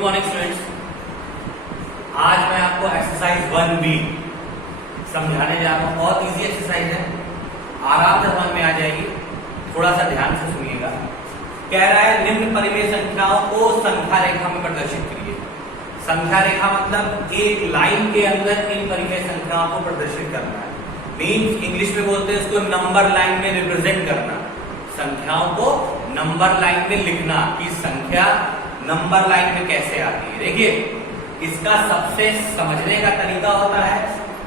Morning students, आज मैं आपको एक्सरसाइज 1B समझाने जा रहा हूँ। बहुत इजी एक्सरसाइज है, आराम से समझ में आ जाएगी। थोड़ा सा ध्यान से सुनिएगा। कह रहा है निम्न परिमेय संख्याओं को संख्या रेखा में प्रदर्शित करिए। संख्या रेखा मतलब एक लाइन के अंदर इन परिमेय संख्याओं को प्रदर्शित करना है। मीन्स इंग्लिश में बोलते हैं इसको नंबर लाइन में रिप्रेजेंट करना। संख्याओं को नंबर लाइन में लिखना कि संख्या नंबर लाइन में कैसे आती है। देखिए, इसका सबसे समझने का तरीका होता है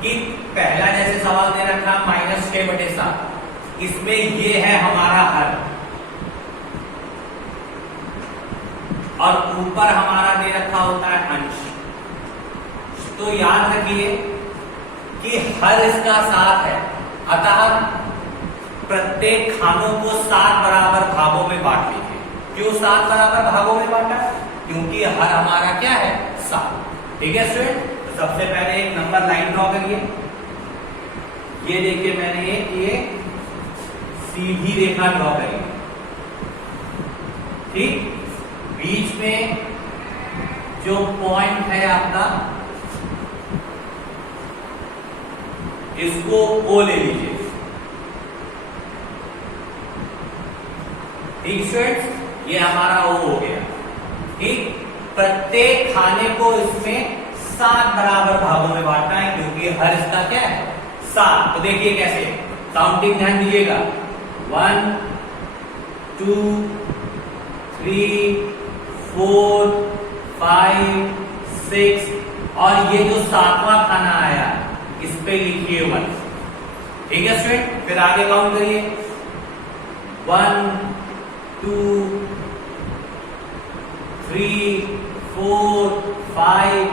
कि पहला जैसे सवाल दे रखा -6/7, इसमें ये है हमारा हर, और ऊपर हमारा दे रखा होता है अंश। तो याद रखिए कि हर इसका 7 है, अतः प्रत्येक खानों को 7 बराबर भागों में बांट लीजिए। क्यों 7 बराबर भागों में बांटा? क्योंकि हर हमारा क्या है 7। ठीक है स्टूडेंट, तो सबसे पहले एक नंबर लाइन ड्रॉ करिए। ये देखिए मैंने ये सीधी रेखा ड्रॉ करी, ठीक। बीच में जो पॉइंट है आपका, इसको O ले लीजिए। ठीक स्टूडेंट्स, ये हमारा O हो गया। ठीक, प्रत्येक खाने को इसमें 7 बराबर भागों में बांटना है, क्योंकि हर इसका क्या है 7। तो देखिए कैसे, काउंटिंग ध्यान दीजिएगा। 1 2 3 4 5 6, और ये जो 7वां खाना आया इस पे लिखिए 1। ठीक है स्टूडेंट, फिर आगे काउंट करिए। 1 2 3 4 5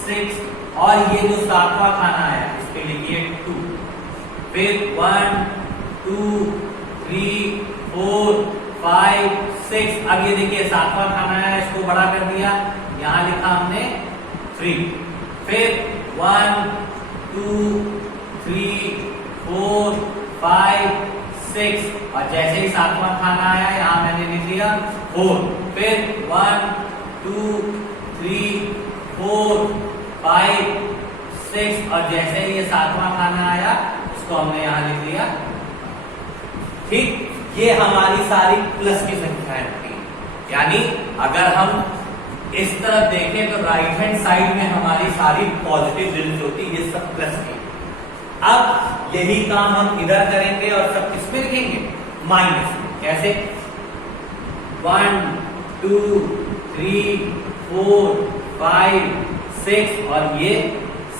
6, और ये जो 7वां खाना है इस पे लिखिए 2। फिर 1 2 3 4 5 6, अब ये देखिए 7वां खाना है, इसको बड़ा कर दिया, यहां लिखा हमने 3। फिर 1 2 3 4 5 6, और जैसे ही 7वां खाना आया यहां मैंने लिख दिया 4। फिर 1 2 3 4 5 6, और जैसे ही ये 7वां खाना आया इसको हमने यहां लिख दिया। ठीक, ये हमारी सारी प्लस की संख्याएं होती हैं। यानी अगर हम इस तरफ देखें तो राइट हैंड साइड में हमारी सारी पॉजिटिव डिजिट होती है, ये सब प्लस की। अब यही काम हम इधर करेंगे और सब किसमें लिखेंगे? माइनस में। कैसे? 1 2 3 4 5 6, और ये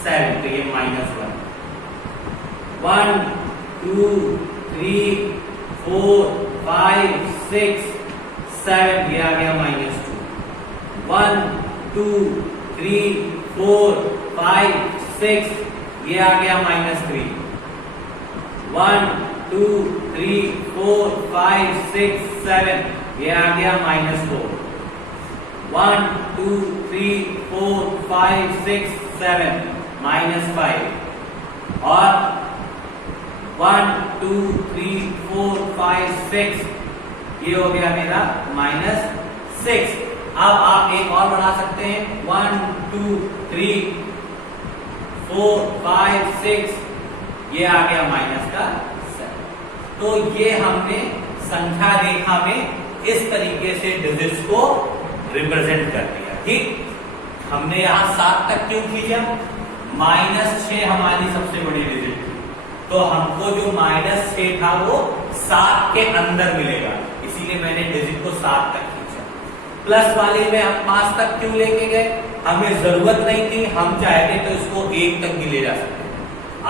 7, तो ये -1। 1 2 3 4 5 6 7, ये आ गया -2। 1 2 3 4 5 6, ये आ गया -3। 1 2 3 4 5 6 7, ये आ गया -4। 1 2 3 4 5 6 7, -5, और 1 2 3 4 5 6, ये हो गया मेरा -6। अब आप एक और बना सकते हैं, 1 2 3 4 5 6, ये आ गया -7। तो ये हमने संख्या रेखा में इस तरीके से डिजिट्स को रिप्रेजेंट कर दिया। ठीक, हमने यहां 7 तक क्यों खींचा? -6 हमारी सबसे बड़ी डिजिट थी, तो हमको जो -6 था वो 7 के अंदर मिलेगा, इसीलिए मैंने डिजिट को 7 तक खींचा। प्लस वाले में हम 5 तक क्यों लेके गए? हमें जरूरत नहीं थी, हम चाहते तो इसको 1 तक भी ले जा सकते हैं।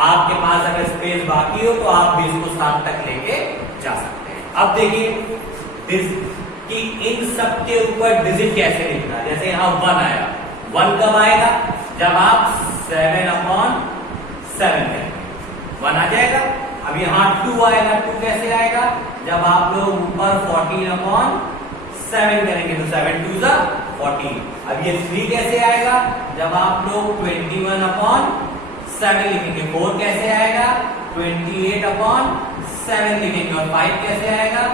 आपके पास अगर स्पेस बाकी हो तो आप भी इसको 7 तक लेके जा सकते हैं। अब देखिए कि इन सब के ऊपर डिजिट कैसे लिखना। जैसे यहां 1 आया, 1 कब आएगा? जब आप 7/7 करेंगे, 1 आ जाएगा। अब यहां 2 आएगा, 2 कैसे आएगा? जब आप लोग ऊपर 14/7 करेंगे, तो 7 2 ज़ा 14। अब ये 3 कैसे आएगा? जब आप लोग 21/7 लिखेंगे। 4 कैसे आएगा? 28/7 लिखेंगे। और 5 कैसे आएगा?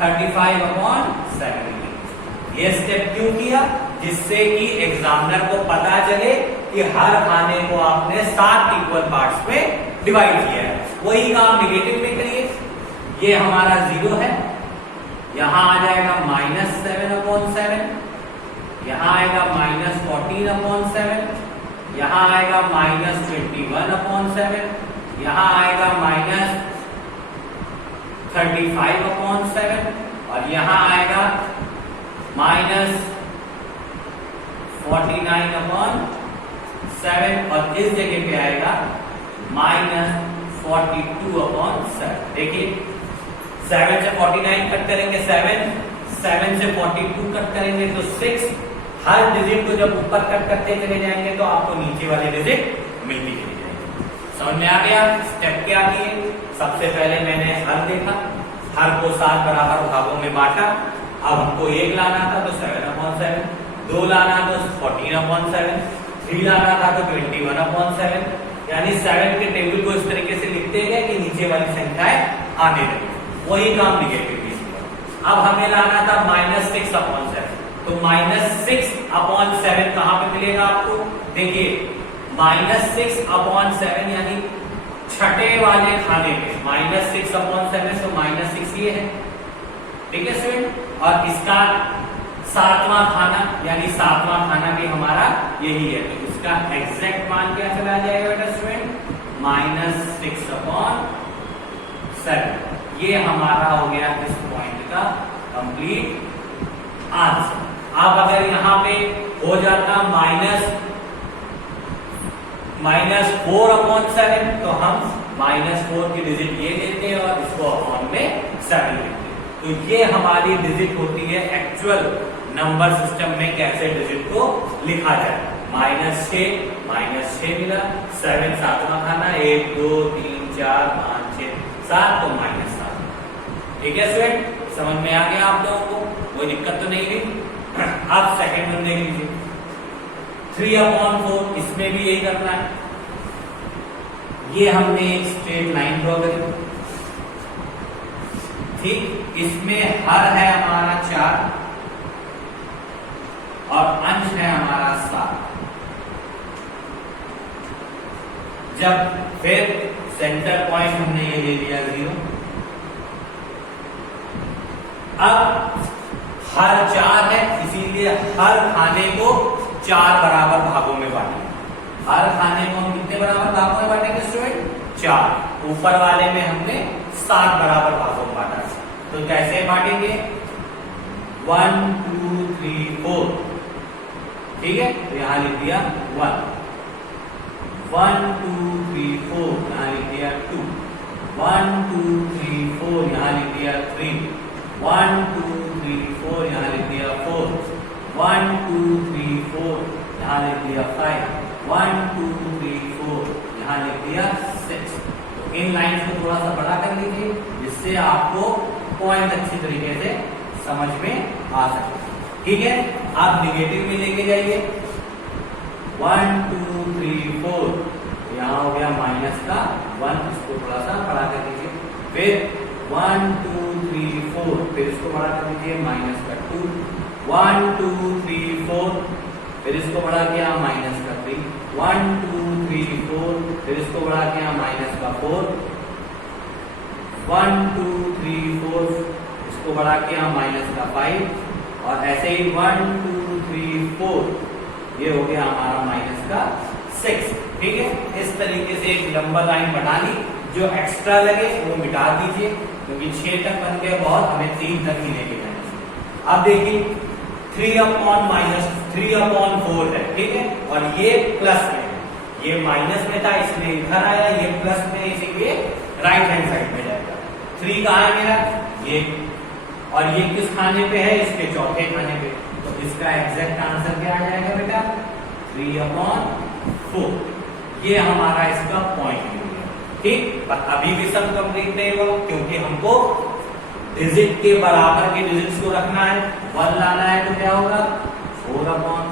35/7 लिखेंगे। ये स्टेप क्यों किया? जिससे कि एग्जामिनर को पता चले कि हर खाने को आपने 7 इक्वल पार्ट्स में डिवाइड किया है। वही काम निगेटिव में करिए। ये हमारा 0 है, यहां आ जाएगा -7/7, यहां आएगा -14/7, यहां आएगा -21/7, यहां आएगा -35/7 और यहां आएगा -49/7 और इस जगह पे आएगा -42/7। देखिए 7 से 49 कट करेंगे 7 से 42 कट करेंगे तो 6। हर डिजिट को जब ऊपर कट करते चले जाएंगे तो आपको नीचे वाले डिजिट मिलती चली जाएंगे। समझ में आ गया? स्टेप क्या किए? सबसे पहले मैंने हर देखा, हर को 7 बराबर भागों में बांटा। अब हमको 1 लाना था तो 7/7, 2 लाना तो 14/7, 3 लाना था तो 21/7। यानी 7 के टेबल को इस तरीके से लिखते गए कि नीचे वाली संख्याएं आने लगी। वही काम निगेटिव में। अब हमें लाना था -6/7, तो -6/7 कहां पे मिलेगा आपको? देखिए -6/7 यानी छठे वाले खाने पे -6/7, तो -6 ये है, ठीक है स्टूडेंट। और इसका 7वां खाना यानी 7वां खाना भी हमारा यही है, तो इसका एग्जैक्ट मान क्या चला जाएगा बेटा स्टूडेंट? -6/7। ये हमारा हो गया इस पॉइंट का कंप्लीट आंसर। अब अगर यहां पे हो जाता -4/7 तो हम -4 की डिजिट ये लेते हैं और इसको अपॉन में 7 लेते हैं। तो ये हमारी डिजिट होती है एक्चुअल नंबर सिस्टम में कैसे डिजिट को लिखा जाए। -6 मिला, 7 7वां खाना, 1 2 3 4 5 6 7 तो -7। ठीक है स्टूडेंट, समझ में आ गया आप लोगों को? कोई दिक्कत तो नहीं हुई? अब सेकंड वन देख लीजिए, 3/4, इसमें भी यही करना है। ये हमने एक स्ट्रेट लाइन ड्रॉ करी, ठीक। इसमें हर है हमारा 4 और अंश है हमारा 7। जब फिर सेंटर पॉइंट हमने ये ले लिया 0। अब हर 4 है, इसीलिए हर खाने को 4 बराबर भागों में बांटेंगे। हर खाने को हम कितने बराबर भागों में बांटेंगे स्टूडेंट? 4। ऊपर वाले में हमने 7 बराबर भागों में बांटा। तो कैसे बांटेंगे? 1 2 3 4, ठीक है। तो यहां लिख दिया 1 1 2 3 4, यहां लिख दिया 2 1 2 3 4, यहां लिख दिया 3 1 2 3 4, यहां लिख दिया 4 1 2 3 4, यहां लिख दिया 5 1 2 3 4, यहां लिख दिया 6। तो इन लाइंस को थोड़ा सा बड़ा कर लीजिए जिससे आपको पॉइंट अच्छी तरीके से समझ में आ सके, ठीक है। आप निगेटिव में लेके जाइए 1 2 3 4, यहां हो गया माइनस का 1, इसको थोड़ा सा बड़ा कर दीजिए। फिर 1 2 3 4, फिर इसको बड़ा कर दीजिए माइनस का 2 1 2 3 4, फिर इसको बड़ा किया माइनस का 3 1 2 3 4, फिर इसको बड़ा किया माइनस का 4 1 2 3 4, इसको बड़ा किया माइनस का 5 और ऐसे ही 1 2 3 4, ये हो गया हमारा माइनस का 6, ठीक है। इस तरीके से एक लंबा लाइन बना ली, जो एक्स्ट्रा लगे वो मिटा दीजिए क्योंकि 6 तक बन गया बहुत, हमें 3 तक ही लेके जाना। अब देखिए 3/4 है, ठीक है। और ये प्लस में, ये माइनस में था इसलिए इधर आया, ये प्लस में इसीलिए राइट हैंड साइड में जाएगा। 3 कहाँ है मेरा? ये, और ये किस खाने पे है? इसके चौथे खाने पे। तो इसका एग्जैक्ट आंसर क्या आ जाएगा बेटा? 3/4। ये हमारा इसका पॉइंट है, ठीक। पर अभी भी सब कंप्लीट नहीं हुआ क्योंकि हमको डिजिट के बराबर के डिजिट्स को रखना है। 1 लाना है तो क्या होगा? 4/4।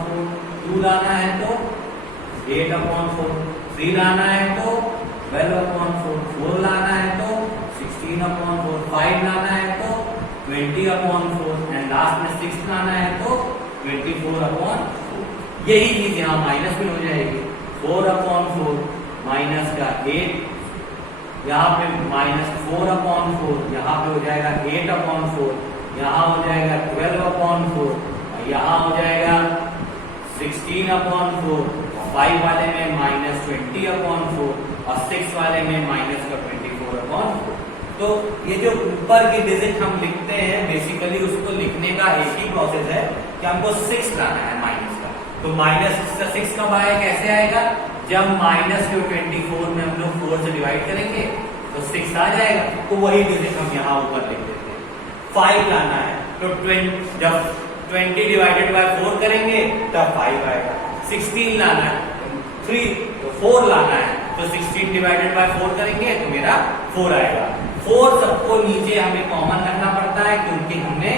2 लाना है तो 8/4। 3 लाना है तो 12/4। 4 लाना है तो 16/4। 5 लाना है तो 20/4 एंड लास्ट में 6 लाना है तो 24/4। यही चीज यहाँ माइनस में हो जाएगी, 4/4 माइनस का 8, यहाँ पे -4/4, यहाँ पे हो जाएगा 8/4, यहाँ हो जाएगा 12/4, यहाँ हो जाएगा 16/4, 5 वाले में -20/4 और 6 वाले में -24/4। तो ये जो ऊपर की डिजिट हम लिखते हैं बेसिकली उसको लिखने का एक ही प्रोसेस है कि हमको 6 लाना है माइनस का। तो -6 कब आएगा, कैसे आएगा, जब -24 में हम लोग 4 से डिवाइड करेंगे तो 6 आ जाएगा। तो वही डिजिट हम यहाँ ऊपर लिख देते हैं। 5 लाना है तो जब 20 डिवाइडेड बाय 4 करेंगे तब 5 आएगा। 16 लाना है 3 तो 4 लाना है तो 16 डिवाइडेड बाय 4 करेंगे तो मेरा 4 आएगा। 4 सबको नीचे हमें कॉमन रखना पड़ता है क्योंकि हमने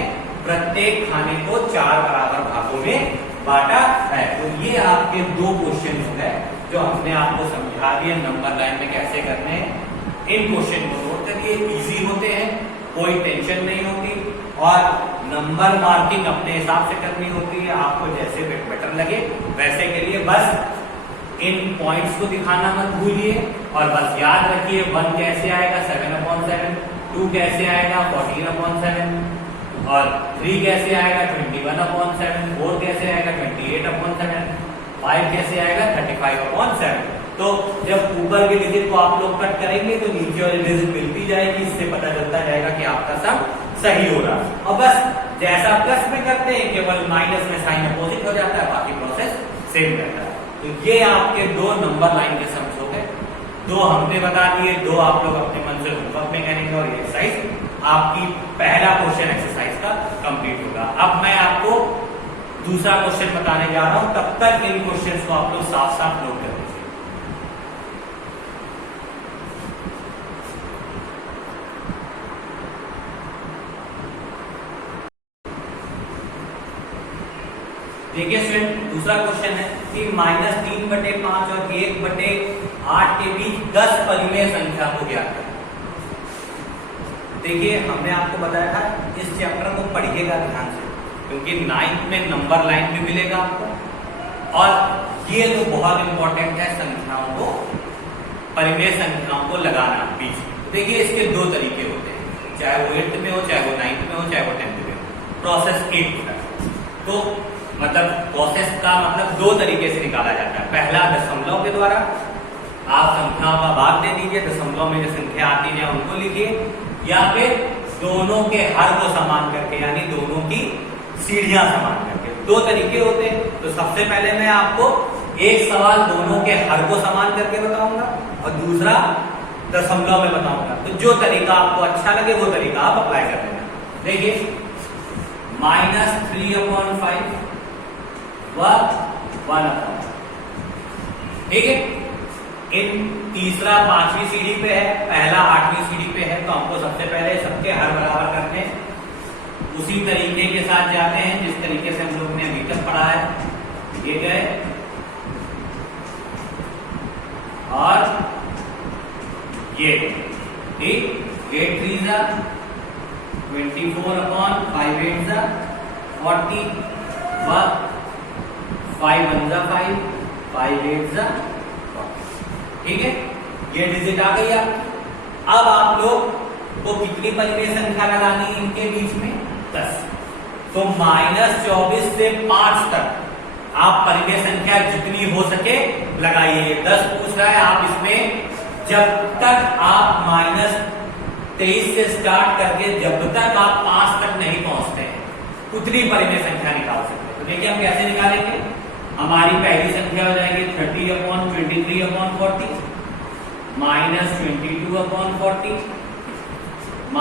प्रत्येक खाने को 4 बराबर भागों में बांटा है। तो ये आपके 2 क्वेश्चन हो गए जो हमने आपको समझा दिए नंबर लाइन में कैसे करने हैं। इन क्वेश्चन को नोट करिए, इजी होते हैं, कोई टेंशन नहीं होती और नंबर मार्किंग अपने हिसाब से करनी होती है, आपको जैसे बेटर लगे वैसे करिए। बस इन पॉइंट्स को दिखाना मत भूलिए और बस याद रखिए 1 कैसे आएगा 7/7, 2 कैसे आएगा 14/7 और 3 कैसे आएगा 21/7, 4 कैसे आएगा 28/7, 5 कैसे आएगा 35/7। तो जब ऊपर के डिजिट को आप लोग कट करेंगे तो नीचे वाली डिजिट मिलती जाएगी, इससे पता चलता जाएगा कि आपका सब सही हो रहा है। और बस जैसा प्लस में करते हैं केवल माइनस में साइन अपोजिट हो जाता है, बाकी प्रोसेस सेम रहता है। तो ये आपके 2 नंबर लाइन के सम्स हो गए, 2 हमने बता दिए, 2 आप लोग अपने मन से होमवर्क में करेंगे और ये एक्सरसाइज आपकी पहला क्वेश्चन एक्सरसाइज का कंप्लीट होगा। अब मैं आपको दूसरा क्वेश्चन बताने जा रहा हूं, तब तक इन क्वेश्चंस को आप लोग साफ साफ नोट कर लीजिए। देखिए स्टूडेंट, दूसरा क्वेश्चन है कि -3/5 और 1/8 के बीच 10 परिमेय संख्या को ज्ञात करें। देखिए हमने आपको बताया था इस चैप्टर को पढ़िएगा ध्यान से क्योंकि 9th में नंबर लाइन भी मिलेगा आपको और ये तो बहुत इंपॉर्टेंट है संख्याओं को, परिमेय संख्याओं को लगाना बीच में। देखिए इसके 2 तरीके होते हैं, चाहे वो 8th में हो, चाहे वो 9th में हो, चाहे वो 10th में हो। प्रोसेस एक होता है, तो मतलब प्रोसेस का मतलब 2 तरीके से निकाला जाता है। पहला दशमलव के द्वारा, आप संख्याओं का भाग दे दीजिए, दशमलव में जो संख्या आती है उनको लिखिए, या फिर दोनों के हर को समान करके, यानी दोनों की सीढ़ियां समान करके। 2 तरीके होते हैं। तो सबसे पहले मैं आपको एक सवाल दोनों के हर को समान करके बताऊंगा और दूसरा दशमलव में बताऊंगा। तो जो तरीका आपको अच्छा लगे वो तरीका आप अप्लाई कर देना। देखिए -3/5 व 1/5, ठीक है। इन तीसरा 5वीं सीढ़ी पे है, पहला 8वीं सीढ़ी पे है, तो हमको सबसे पहले सबके हर बराबर करने हैं। उसी तरीके के साथ जाते हैं जिस तरीके से हम लोग ने अभी तक पढ़ा है। ये गए और ये ठीक, 8 3 जा 24/5 8 जा 40 व 5 1 जा 5 5 8 जा, ठीक है। ये डिजिट आ गई। अब आप लोग को कितनी परिमेय संख्या लगानी है इनके बीच में 10। तो -24 से 5 तक आप परिमेय संख्या जितनी हो सके लगाइए। 10 पूछ रहा है, आप इसमें जब तक आप -23 से स्टार्ट करके जब तक आप 5 तक नहीं पहुंचते हैं उतनी परिमेय संख्या निकाल सकते हैं। तो देखिए हम कैसे निकालेंगे। हमारी पहली संख्या हो जाएगी 30/23/40 -22/40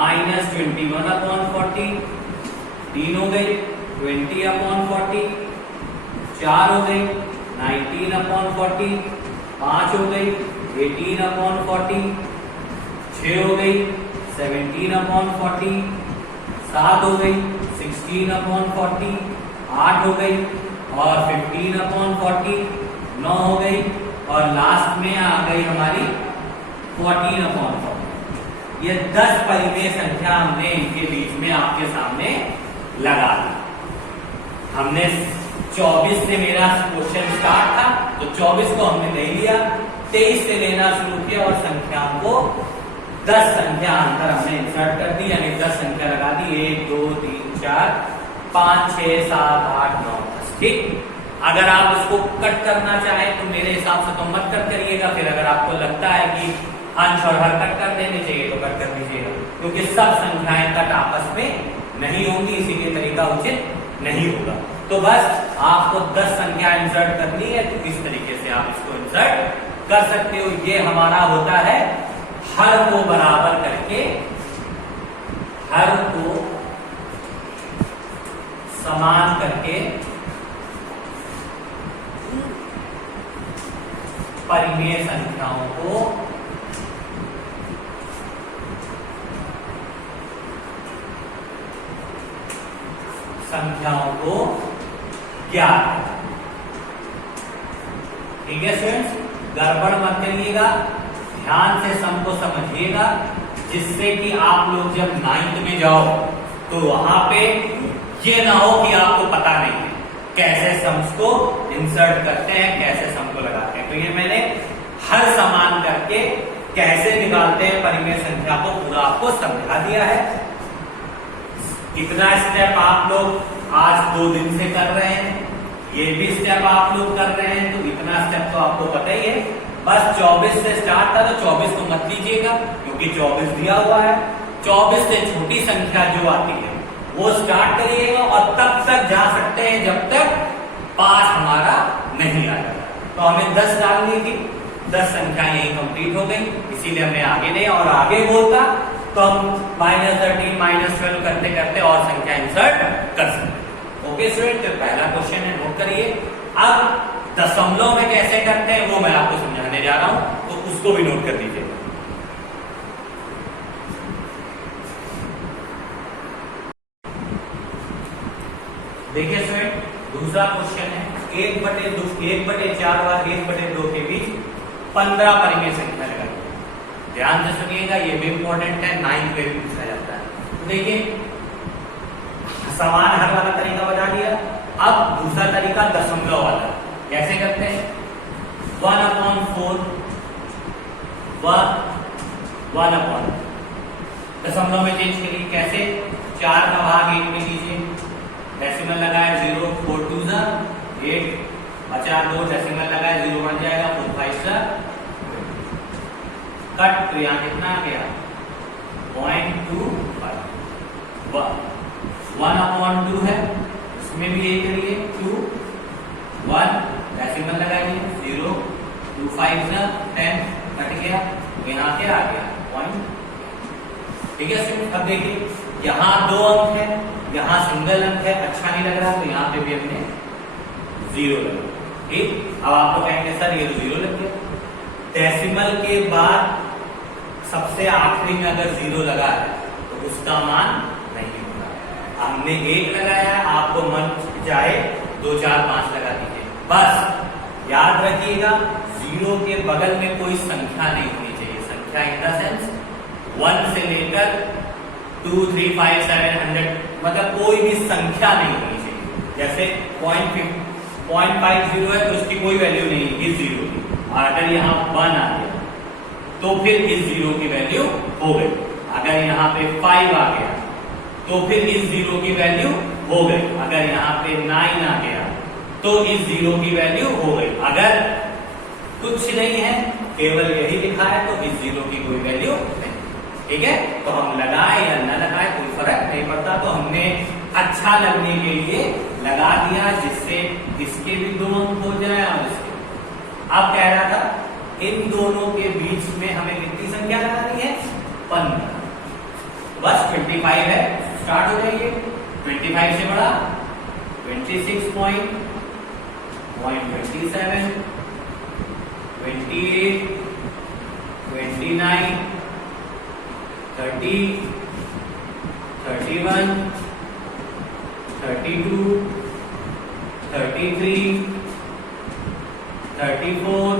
-21/40, 3 हो गई 20/40, 4 हो गई 19/40, 5 हो गई 18/40, 6 हो गई 17/40, 7 हो गई 16/40, 8 हो गई और 15/40, 9 हो गई और लास्ट में आ गई हमारी 14/40। ये 10 परिमेय संख्या हमने इनके बीच में आपके सामने लगा दी। हमने 24 से मेरा क्वेश्चन स्टार्ट था, तो 24 को हमने नहीं लिया, 23 से लेना शुरू किया और संख्याओं को 10 संख्या अंदर हमने इंसर्ट कर दी, यानी 10 संख्या लगा दी, 1 2 3 4 5 6 7 8 9 10। ठीक, अगर आप उसको कट करना चाहें तो मेरे हिसाब से तो मत कट करिएगा, फिर अगर आपको लगता है कि अंश और हर कट कर देने चाहिए तो कट कर दीजिएगा, क्योंकि सब संख्याएं कट आपस में नहीं होंगी, इसीलिए तरीका उचित नहीं होगा। तो बस आपको 10 संख्या इंसर्ट करनी है, तो इस तरीके से आप इसको इंसर्ट कर सकते हो। ये हमारा होता है हर को बराबर करके, हर को समान करके परिमेय संख्याओं को ज्ञात। ठीक है स्टूडेंट्स, गड़बड़ मत करिएगा, ध्यान से सम को समझिएगा, जिससे कि आप लोग जब 9th में जाओ तो वहां पे ये ना हो कि आपको पता नहीं है कैसे सम्स को इंसर्ट करते हैं, कैसे सम को लगाते हैं। तो ये मैंने हर समान करके कैसे निकालते हैं परिमेय संख्या को पूरा आपको समझा दिया है। इतना स्टेप आप लोग आज 2 दिन से कर रहे हैं, ये भी स्टेप आप लोग कर रहे हैं, तो इतना स्टेप तो आपको पता ही है। बस 24 से स्टार्ट था, तो 24 को मत लीजिएगा क्योंकि 24 दिया हुआ है। 24 से छोटी संख्या जो आती है वो स्टार्ट करिएगा और तब तक जा सकते हैं जब तक 5 हमारा नहीं आ जाता। तो हमें 10 डालनी थी, 10 संख्या यही कंप्लीट हो गई, इसीलिए हमने आगे नहीं, और आगे बोलता तो हम -13 -12 करते करते और संख्या इंसर्ट कर सकते। ओके स्टूडेंट, तो पहला क्वेश्चन है, नोट करिए। अब दशमलव में कैसे करते हैं वो मैं आपको समझाने जा रहा हूं, तो उसको भी नोट कर दीजिए। देखिए स्टूडेंट, दूसरा क्वेश्चन है 1/4 व 1/2 के बीच 15 परिमेय संख्या लगाइए। ध्यान से सुनिएगा, ये भी इंपॉर्टेंट है, 9th में भी पूछा जाता है। तो देखिए, समान हर वाला तरीका बता दिया। अब दूसरा तरीका दशमलव वाला, कैसे करते हैं? 1/4 दशमलव में चेंज करिए। कैसे? 4 का भाग 1 में लीजिए, डेसिमल लगाए 0, 4 2 8, बचा 2, डेसिमल लगाए 0 बन जाएगा, 4 5 कट, तो यहाँ कितना आ गया? 0.25। 1/2 है, इसमें भी यही करिए, 2 1 डेसिमल लगाइए 0, 2 5 10 कट गया, तो यहाँ क्या आ गया? 1। ठीक है स्टूडेंट, अब देखिए यहाँ 2 अंक है, यहाँ सिंगल अंक है, अच्छा नहीं लग रहा, तो यहाँ पे भी हमने 0 लगा। ठीक, अब आपको कहेंगे सर ये तो 0 लग गया। डेसिमल के बाद सबसे आखिरी में अगर 0 लगा है तो उसका मान नहीं होगा। हमने 1 लगाया है, आपको मन चाहे 2 4 5 लगा दीजिए। बस याद रखिएगा 0 के बगल में कोई संख्या नहीं होनी चाहिए। संख्या इन द सेंस 1 से लेकर 2 3 5 7 100, मतलब कोई भी संख्या नहीं होनी चाहिए। जैसे 0.50 है तो उसकी कोई वैल्यू नहीं है इस 0 की, और अगर यहाँ 1 आ गया तो फिर इस 0 की वैल्यू हो गई। अगर यहाँ पे 5 आ गया तो फिर इस 0 की वैल्यू हो गई। अगर यहाँ पे 9 आ गया तो इस 0 की वैल्यू हो गई। अगर कुछ नहीं है, केवल यही लिखा है, तो इस 0 की कोई वैल्यू नहीं। ठीक है, तो हम लगाए या न लगाए कोई फर्क नहीं पड़ता। तो हमने अच्छा लगने के लिए लगा दिया, जिससे इसके भी 2 अंक हो जाए और इसके। अब कह रहा था इन दोनों के बीच में हमें कितनी संख्या लगानी है? 15। बस 25 है, स्टार्ट हो जाइए। 25 से बड़ा 26 पॉइंट 27 28 29 30 31 32 33 34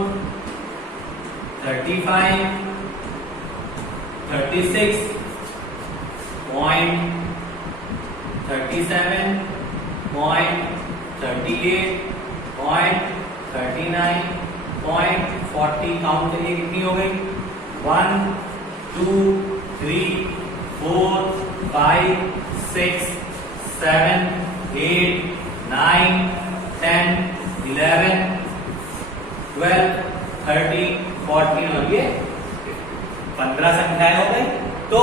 35 36 37 37 38.39.40 काउंट करिए कितनी हो गई 1 2 3 4 5 6 7 8 9 10 11 12 13 14 और ये 15 संख्याएं हो गई। तो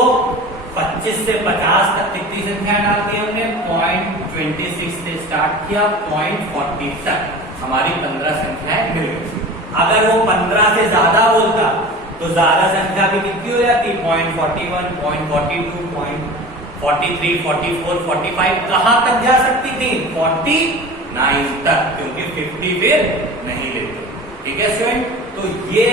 25 से 50 तक कितनी संख्या डाल दी हमने 0.26 से स्टार्ट किया 0.40 तक हमारी 15 संख्याएं मिल गई। अगर वो 15 से ज्यादा बोलता तो ज्यादा संख्या भी कितनी हो जाती 0.41 0.42 0.43 44 45 कहां तक जा सकती थी 49 तक क्योंकि 50 फिर नहीं लेते। ठीक है स्टूडेंट, तो ये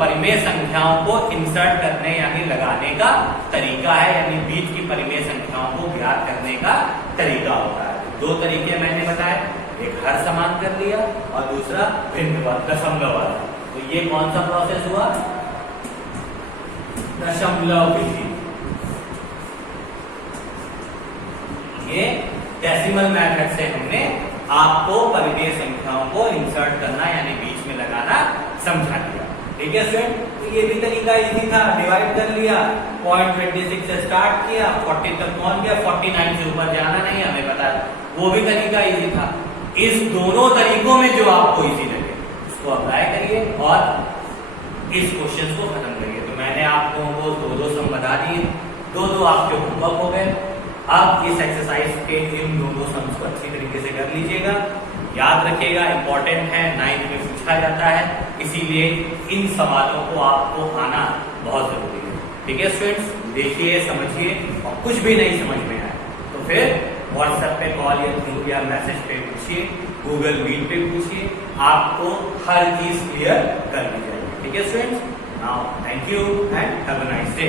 परिमेय संख्याओं को इंसर्ट करने यानी लगाने का तरीका है, यानी बीच की परिमेय संख्याओं को ज्ञात करने का तरीका होता है। दो तरीके मैंने बताए, एक हर समान कर लिया और दूसरा भिन्न दशमलव वाला। तो ये कौन सा प्रोसेस हुआ दशमलव विधि। ये डेसिमल मेथड से हमने आपको परिमेय संख्याओं को इंसर्ट करना यानी बीच में लगाना समझा दिया। ठीक है स्टूडेंट, तो ये भी तरीका इजी था, डिवाइड कर लिया 0.26 से स्टार्ट किया 40 तक पहुंच गया 49 से ऊपर जाना नहीं हमें पता है, वो भी तरीका इजी था। इस दोनों तरीकों में जो आपको इजी लगे उसको अप्लाई करिए और इस क्वेश्चन को खत्म करिए। तो मैंने आपको वो दो सम बता दिए, दो आपके होमवर्क हो गए। अब इस एक्सरसाइज के इन दोनों सम्स को अच्छी तरीके से कर लीजिएगा, याद रखिएगा, इंपॉर्टेंट है, 9th में पूछा जाता है, इसीलिए इन सवालों को आपको आना बहुत जरूरी है। ठीक है स्टूडेंट्स, देखिए समझिए और कुछ भी नहीं समझ में आए तो फिर व्हाट्सएप पे कॉल या थ्रू या मैसेज पे पूछिए, गूगल मीट पे पूछिए, आपको हर चीज क्लियर कर दी जाएगी। ठीक है students, now thank you and have a nice day.